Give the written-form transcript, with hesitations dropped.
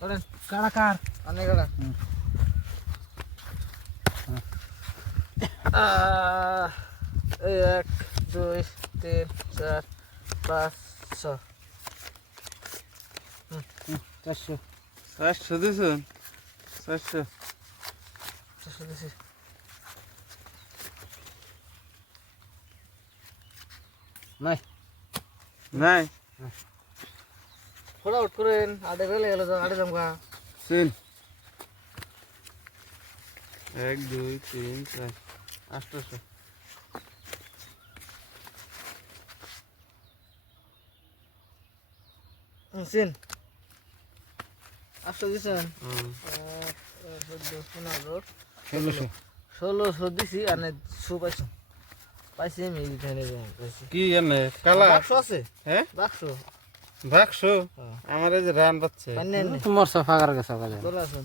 কারাকার অনেক কাড়া 1 2 3 4 5 6 400 400 দিছেন 400 400 দিছি নাই নাই ফটাফট করেন আড়ে গেলে গেল তো আড়ে জমকা সিন 1 2 3 4 800 সিন 800 দিছেন হুম 15 1600 দিছি আর শু পাইছি আমি এখানে পাইছি কি জানে কালা বাক্স আছে হ্যাঁ বাক্স বাক্স হ্যাঁ আমার এই যে রান পাচ্ছে পান্নে তোমার সফা করার গেছে কাজে চলে আসুন